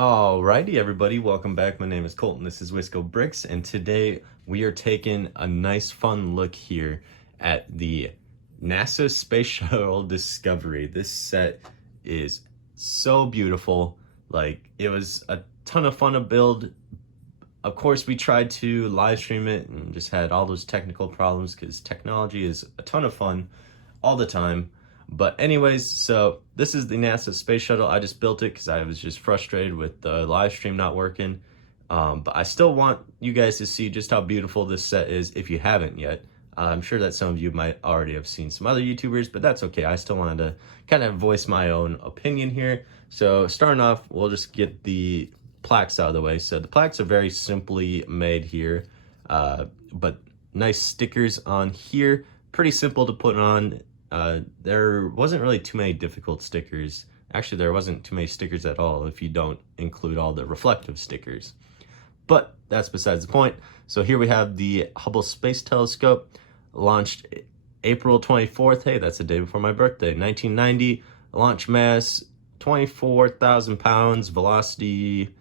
Alrighty, everybody, welcome back. My name is Colton. This is Wisco Bricks, and today we are taking a nice, fun look here at the NASA Space Shuttle Discovery. This set is so beautiful. Like, it was a ton of fun to build. Of course, we tried to live stream it and just had all those technical problems because technology is a ton of fun all the time. But anyways, so this is the NASA Space Shuttle. I just built it because I was just frustrated with the live stream not working. But I still want you guys to see just how beautiful this set is if you haven't yet. I'm sure that some of you might already have seen some other YouTubers, but that's okay. I still wanted to kind of voice my own opinion here. So starting off, we'll just get the plaques out of the way. So the plaques are very simply made here, but nice stickers on here. Pretty simple to put on. There wasn't really too many difficult stickers. Actually, there wasn't too many stickers at all if you don't include all the reflective stickers. But that's besides the point. So here we have the Hubble Space Telescope, launched April 24th. Hey, that's the day before my birthday. 1990, launch mass 24,000 pounds, velocity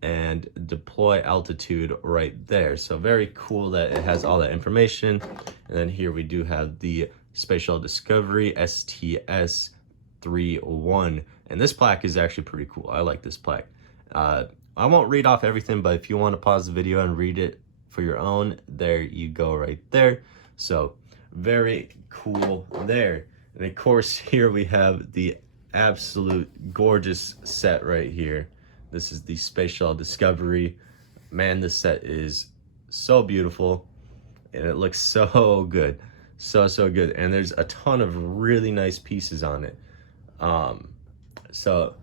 and deploy altitude right there. So very cool that it has all that information. And then here we do have the Space Shuttle Discovery STS-31. And this plaque is actually pretty cool. I like this plaque. I won't read off everything, but if you want to pause the video and read it for your own, there you go right there. So very cool there. And of course, here we have the absolute gorgeous set right here. This is the Space Shuttle Discovery. Man, this set is so beautiful and it looks so good. So good. And there's a ton of really nice pieces on it. So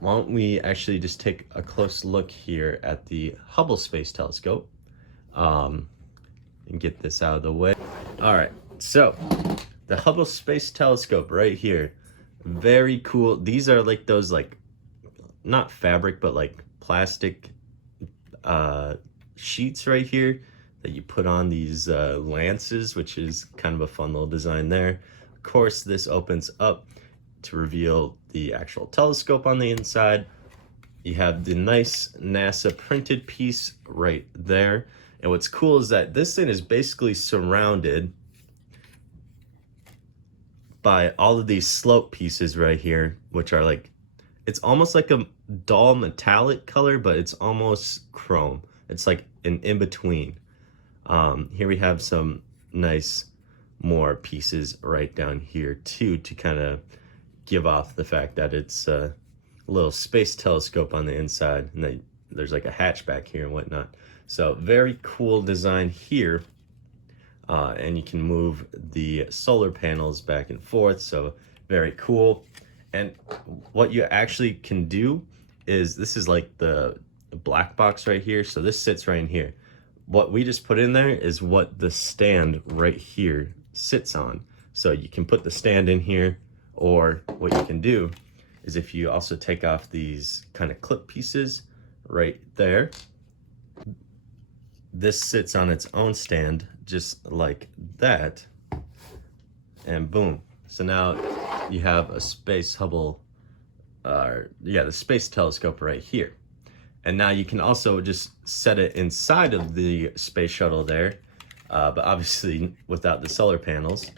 why don't we actually just take a close look here at the Hubble Space Telescope and get this out of the way. All right, so the Hubble Space Telescope right here, very cool. These are like those, like, not fabric, but like plastic sheets right here that you put on these lances, which is kind of a fun little design there. Of course, this opens up to reveal the actual telescope on the inside. You have the nice NASA printed piece right there. And what's cool is that this thing is basically surrounded by all of these slope pieces right here, which are like, it's almost like a dull metallic color, but it's almost chrome. It's like an in-between. Here we have some nice more pieces right down here too, to kind of give off the fact that it's a little space telescope on the inside, and there's like a hatchback here and whatnot. So very cool design here. And you can move the solar panels back and forth, so very cool. And what you actually can do is, this is like the black box right here, so this sits right in here. What we just put in there is what the stand right here sits on. So you can put the stand in here, or what you can do is, if you also take off these kind of clip pieces right there, this sits on its own stand just like that, and boom. So now you have a space Hubble, the space telescope right here. And now you can also just set it inside of the space shuttle there, but obviously without the solar panels.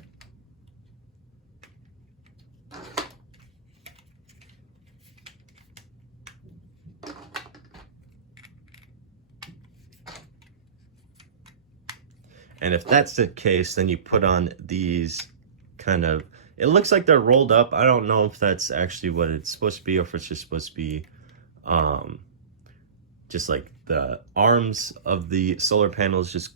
And if that's the case, then you put on these kind of, it looks like they're rolled up. I don't know if that's actually what it's supposed to be, or if it's just supposed to be just like the arms of the solar panels just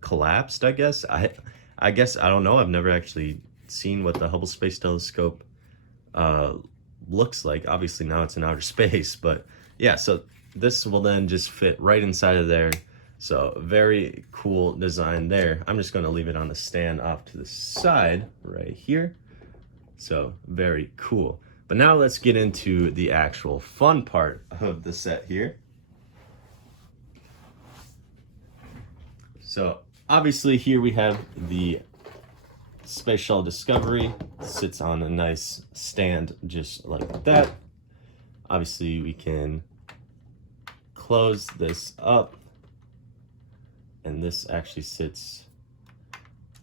collapsed, I guess. I guess, I don't know. I've never actually seen what the Hubble Space Telescope looks like. Obviously now it's in outer space, but yeah, so this will then just fit right inside of there. So very cool design there. I'm just going to leave it on the stand off to the side right here. So very cool. But now let's get into the actual fun part of the set here. So obviously here we have the Space Shuttle Discovery. Sits on a nice stand just like that. Obviously we can close this up, and this actually sits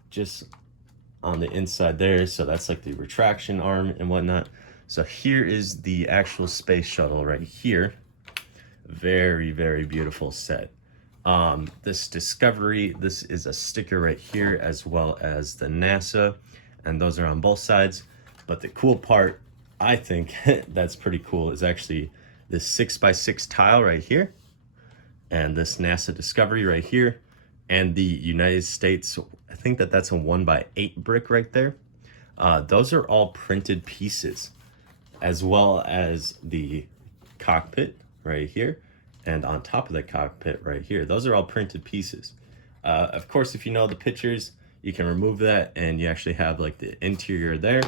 just on the inside there, so that's like the retraction arm and whatnot. So here is the actual space shuttle right here. Very, very beautiful set. This Discovery, this is a sticker right here, as well as the NASA, and those are on both sides. But the cool part, I think, that's pretty cool, is actually this 6x6 tile right here, and this NASA Discovery right here, and the United States, I think that's a 1x8 brick right there. Those are all printed pieces, as well as the cockpit right here, and on top of the cockpit right here. Those are all printed pieces. Of course, if you know the pictures, you can remove that, and you actually have like the interior there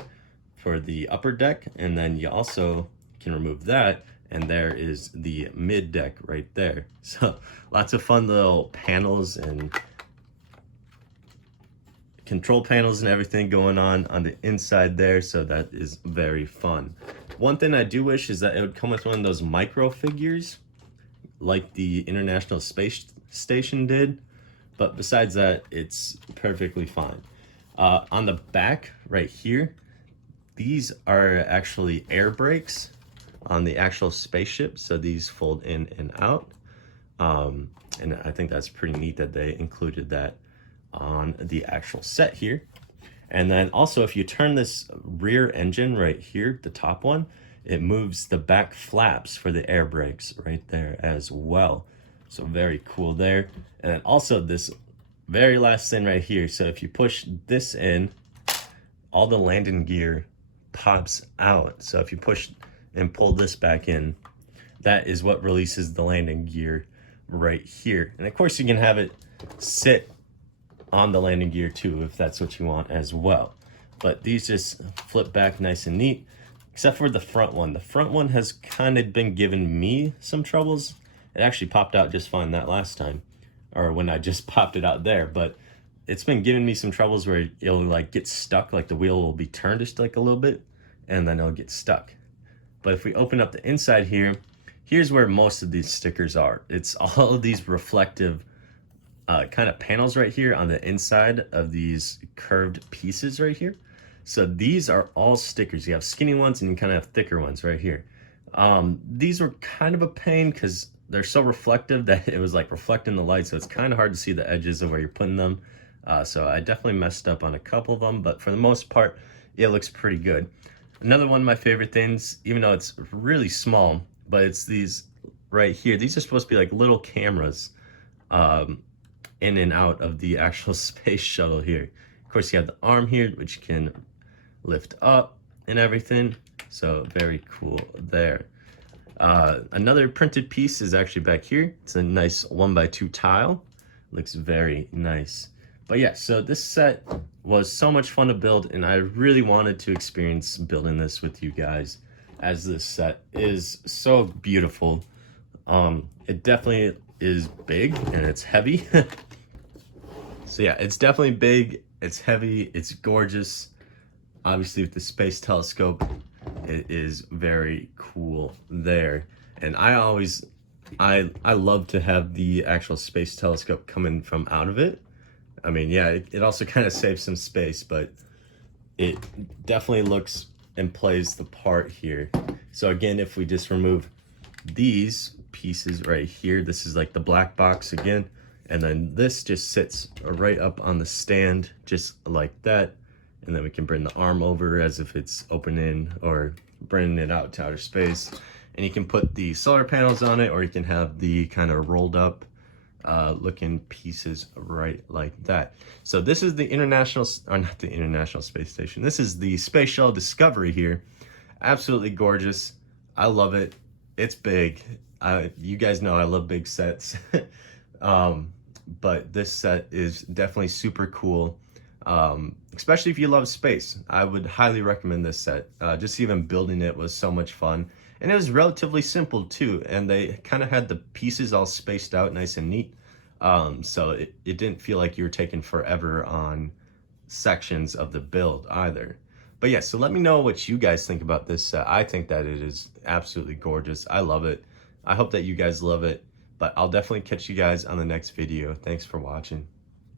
for the upper deck, and then you also can remove that, and there is the mid deck right there. So lots of fun little panels and control panels and everything going on the inside there, so that is very fun. One thing I do wish is that it would come with one of those micro figures like the International Space Station did, but besides that, it's perfectly fine. On the back right here, these are actually air brakes on the actual spaceship, so these fold in and out. And I think that's pretty neat that they included that on the actual set here. And then also, if you turn this rear engine right here, the top one, it moves the back flaps for the air brakes right there as well. So very cool there. And then also this very last thing right here. So if you push this in, all the landing gear pops out. So if you push and pull this back in, that is what releases the landing gear right here. And of course you can have it sit on the landing gear too, if that's what you want as well. But these just flip back nice and neat, except for the front one. The front one has kind of been giving me some troubles. It actually popped out just fine that last time, or when I just popped it out there, but it's been giving me some troubles where it'll like get stuck, like the wheel will be turned just like a little bit, and then it'll get stuck. But if we open up the inside here, here's where most of these stickers are. It's all of these reflective kind of panels right here on the inside of these curved pieces right here. So these are all stickers. You have skinny ones and you kind of have thicker ones right here. These were kind of a pain because they're so reflective that it was like reflecting the light, so it's kind of hard to see the edges of where you're putting them. So I definitely messed up on a couple of them, but for the most part, it looks pretty good. Another one of my favorite things, even though it's really small, but it's these right here. These are supposed to be like little cameras in and out of the actual space shuttle here. Of course, you have the arm here, which can lift up and everything. So very cool there. Another printed piece is actually back here. It's a nice 1x2 tile. Looks very nice. But yeah, so this set was so much fun to build, and I really wanted to experience building this with you guys, as this set is so beautiful. It definitely is big and it's heavy. So yeah, it's definitely big, it's heavy, it's gorgeous. Obviously with the space telescope, it is very cool there. And I love to have the actual space telescope coming from out of it. I mean, yeah, it also kind of saves some space, but it definitely looks and plays the part here. So again, if we just remove these pieces right here, this is like the black box again, and then this just sits right up on the stand just like that, and then we can bring the arm over as if it's opening or bringing it out to outer space, and you can put the solar panels on it, or you can have the kind of rolled up looking pieces right like that. So this is the not the International Space Station, this is the Space Shuttle Discovery here. Absolutely gorgeous. I love it. It's big. You guys know I love big sets. But this set is definitely super cool, especially if you love space. I would highly recommend this set. Just even building it was so much fun, and it was relatively simple too, and they kind of had the pieces all spaced out nice and neat, so it didn't feel like you were taking forever on sections of the build either. But yeah, so let me know what you guys think about this set. I think that it is absolutely gorgeous. I love it. I hope that you guys love it, but I'll definitely catch you guys on the next video. Thanks for watching.